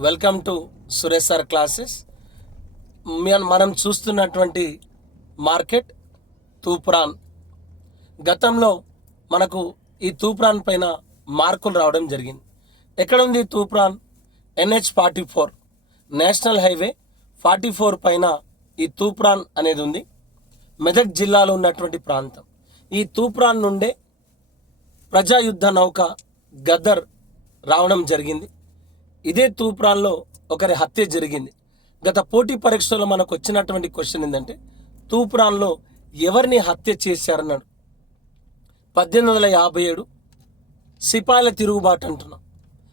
Welcome to Suresh sir classes. మనం చూస్తున్నటువంటి market Toopran. గతంలో మనకు ఈ తూప్రాన్ పైన మార్కులు రావడం జరిగింది. ఎక్కడ ఉంది తూప్రాన్? NH44 నేషనల్ హైవే 44 పైన ఈ తూప్రాన్ అనేది ఉంది. మెదక్ జిల్లాలో ఉన్నటువంటి ప్రాంతం. ఈ తూప్రాన్ నుండే ప్రజాయుద్ధ నౌక గద్దర్ రావడం జరిగింది. ఇదే తూప్రాన్లో ఒకరి హత్య జరిగింది. గత పోటీ పరీక్షలో మనకు వచ్చినటువంటి క్వశ్చన్ ఏంటంటే తూప్రాన్లో ఎవరిని హత్య చేశారన్నాడు. 1857 సిపాయిల తిరుగుబాటు అంటున్నాం,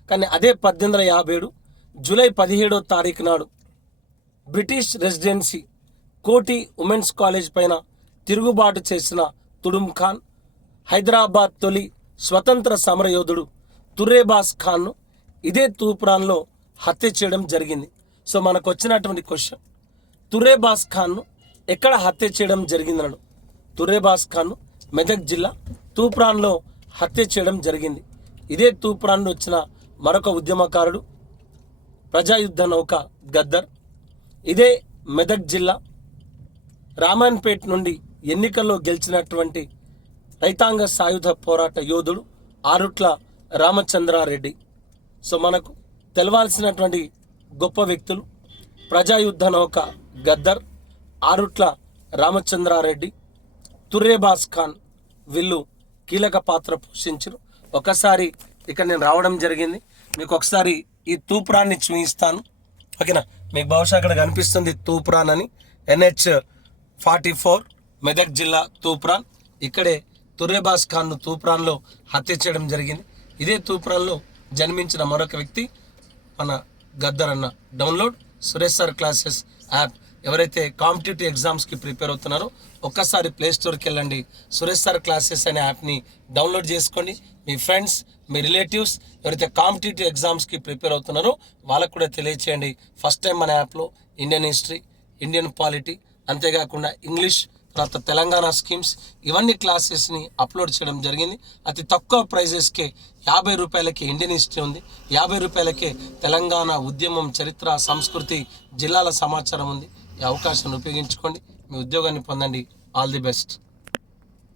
కానీ అదే 1857 జూలై 17వ తారీఖు నాడు బ్రిటిష్ రెసిడెన్సీ కోటి ఉమెన్స్ కాలేజ్ పైన తిరుగుబాటు చేసిన తుడుమ్ ఖాన్, హైదరాబాద్ తొలి స్వతంత్ర సమరయోధుడు తుర్రేబాస్ ఖాన్ను ఇదే తూప్రాన్లో హత్య చేయడం జరిగింది. సో మనకు వచ్చినటువంటి క్వశ్చన్, తుర్రేబాస్ ఖాన్ను ఎక్కడ హత్య చేయడం జరిగిందన్నాడు. తుర్రేబాస్ ఖాన్ను మెదక్ జిల్లా తూప్రాన్లో హత్య చేయడం జరిగింది. ఇదే తూప్రాన్లో వచ్చిన మరొక ఉద్యమకారుడు ప్రజాయుద్ధ నౌక గద్దర్. ఇదే మెదక్ జిల్లా రామాయణపేట నుండి ఎన్నికల్లో గెలిచినటువంటి రైతాంగ సాయుధ పోరాట యోధుడు ఆరుట్ల రామచంద్రారెడ్డి. సో మనకు తెలవాల్సినటువంటి గొప్ప వ్యక్తులు ప్రజాయుద్ధ నౌక గద్దర్, ఆరుట్ల రామచంద్రారెడ్డి, తుర్రేబాస్ ఖాన్. వీళ్ళు కీలక పాత్ర పోషించారు. ఒకసారి ఇక్కడ నేను రావడం జరిగింది. మీకు ఒకసారి ఈ తూప్రాన్ని చూపిస్తాను, ఓకేనా? మీకు బహుశా అక్కడ కనిపిస్తుంది తూప్రాన్ అని. NH44 మెదక్ జిల్లా తూప్రాన్. ఇక్కడే తుర్రేబాస్ ఖాన్ను తూప్రాన్లో హత్య చేయడం జరిగింది. ఇదే తూప్రాన్లో జన్మించిన మరొక వ్యక్తి మన గద్దర్ అన్న. Download Suresh sir classes app. ఎవరైతే కాంపిటేటివ్ ఎగ్జామ్స్కి ప్రిపేర్ అవుతున్నారో ఒక్కసారి ప్లే స్టోర్కి వెళ్ళండి, సురేష్ సార్ క్లాసెస్ అనే యాప్ని డౌన్లోడ్ చేసుకోండి. మీ ఫ్రెండ్స్, మీ రిలేటివ్స్ ఎవరైతే కాంపిటేటివ్ ఎగ్జామ్స్కి ప్రిపేర్ అవుతున్నారో వాళ్ళకు కూడా తెలియచేయండి. ఫస్ట్ టైం మన యాప్లో ఇండియన్ హిస్టరీ, ఇండియన్ పాలిటీ, అంతేకాకుండా ఇంగ్లీష్, తర్వాత తెలంగాణ స్కీమ్స్, ఇవన్నీ క్లాసెస్ని అప్లోడ్ చేయడం జరిగింది. అతి తక్కువ ప్రైజెస్కే 50 రూపాయలకే ఇండియన్ హిస్టరీ ఉంది, 50 రూపాయలకే తెలంగాణ ఉద్యమం, చరిత్ర, సంస్కృతి, జిల్లాల సమాచారం ఉంది. ఈ అవకాశాన్ని ఉపయోగించుకోండి, మీ ఉద్యోగాన్ని పొందండి. All the best.